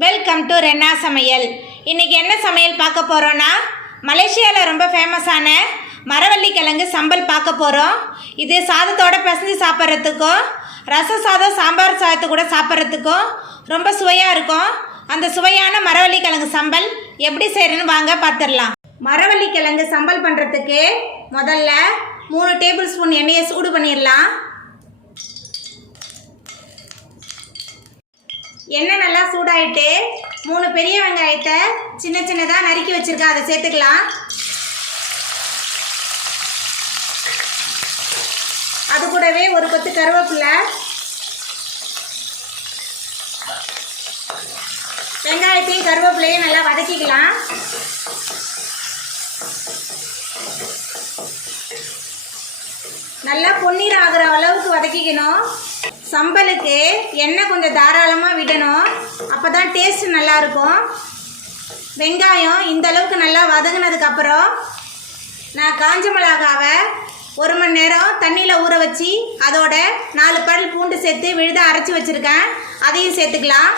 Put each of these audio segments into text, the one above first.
Welcome to Renna சமையல். இன்றைக்கி என்ன சமையல் பார்க்க போகிறோன்னா, மலேசியாவில் ரொம்ப ஃபேமஸான மரவள்ளி கிழங்கு சம்பல் பார்க்க போகிறோம். இது சாதத்தோடு பிசைஞ்சு சாப்பிட்றதுக்கும், ரச சாதம் சாம்பார் சாதத்து கூட சாப்பிட்றதுக்கும் ரொம்ப சுவையாக இருக்கும். அந்த சுவையான மரவள்ளி கிழங்கு சம்பல் எப்படி செய்யணும்னு வாங்க பார்த்துடலாம். மரவள்ளி கிழங்கு சம்பல் பண்ணுறதுக்கு முதல்ல 3 டேபிள் ஸ்பூன் எண்ணெயை சூடு பண்ணிடலாம். எண்ணெய் நல்லா சூடாயிட்டு 3 பெரிய வெங்காயத்தை சின்ன சின்னதாக நறுக்கி வச்சுருக்கேன், அதை சேர்த்துக்கலாம். அது கூடவே ஒரு கொத்து கருவேப்பிலை, வெங்காயத்தையும் கருவேப்பிலையும் நல்லா வதக்கிக்கலாம். நல்லா பொன்னீர் ஆகிற அளவுக்கு வதக்கிக்கணும். சம்பலுக்கு எண்ணெய் கொஞ்சம் தாராளமாக விடணும், அப்போ தான் டேஸ்ட் நல்லாயிருக்கும். வெங்காயம் இந்த அளவுக்கு நல்லா வதங்கினதுக்கப்புறம் நான் காஞ்ச மிளகாவை 1 மணி நேரம் தண்ணியில் ஊற வச்சு அதோட 4 பல் பூண்டு சேர்த்து விழுத அரைச்சி வச்சுருக்கேன், அதையும் சேர்த்துக்கலாம்.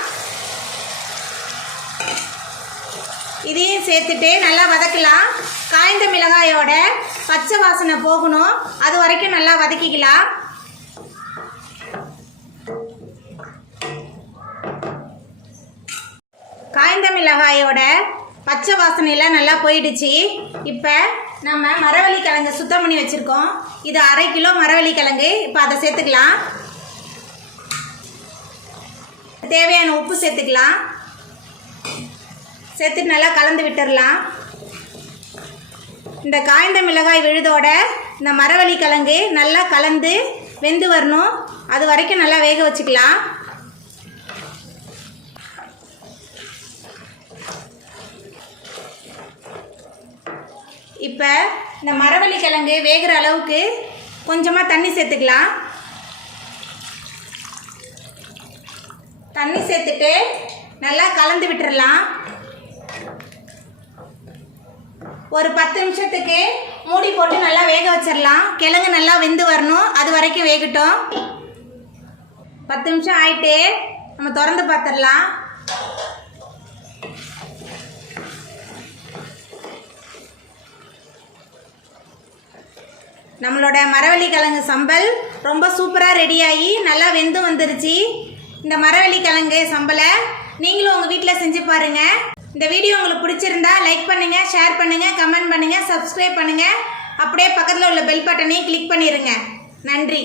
இதையும் சேர்த்துட்டு நல்லா வதக்கலாம். காய்ந்த மிளகாயோட பச்சை வாசனை போகணும், அது வரைக்கும் நல்லா வதக்கிக்கலாம். காய்ந்த மிளகாயோட பச்சை வாசனையெல்லாம் நல்லா போயிடுச்சு. இப்போ நம்ம மரவள்ளி கிழங்கு சுத்தம் பண்ணி வச்சுருக்கோம். இது 1/2 கிலோ மரவள்ளி கிழங்கு. இப்போ அதை சேர்த்துக்கலாம். தேவையான உப்பு சேர்த்துக்கலாம். சேர்த்துட்டு நல்லா கலந்து விட்டுடலாம். இந்த காய்ந்த மிளகாய் விழுதோட இந்த மரவள்ளி கிழங்கு நல்லா கலந்து வெந்து வரணும், அது வரைக்கும் நல்லா வேக வச்சுக்கலாம். இப்போ இந்த மரவள்ளி கிழங்கு வேகிற அளவுக்கு கொஞ்சமாக தண்ணி சேர்த்துக்கலாம். தண்ணி சேர்த்துட்டு நல்லா கலந்து விட்டுறலாம். ஒரு 10 நிமிஷத்துக்கு மூடி போட்டு நல்லா வேக வச்சிடலாம். கிழங்கு நல்லா வெந்து வரணும், அது வரைக்கும் வேகட்டும். 10 நிமிஷம் ஆயிட்டு நம்ம திறந்து பார்த்துடலாம். நம்மளோட மரவள்ளி கிழங்கு சம்பல் ரொம்ப சூப்பராக ரெடியாகி நல்லா வெந்து வந்துருச்சு. இந்த மரவள்ளி கிழங்கு சம்பலை நீங்களும் உங்கள் வீட்டில் செஞ்சு பாருங்கள். இந்த வீடியோ உங்களுக்கு பிடிச்சிருந்தா லைக் பண்ணுங்கள், ஷேர் பண்ணுங்கள், கமெண்ட் பண்ணுங்கள், சப்ஸ்கிரைப் பண்ணுங்கள். அப்படியே பக்கத்தில் உள்ள பெல் பட்டனையும் கிளிக் பண்ணிடுங்க. நன்றி.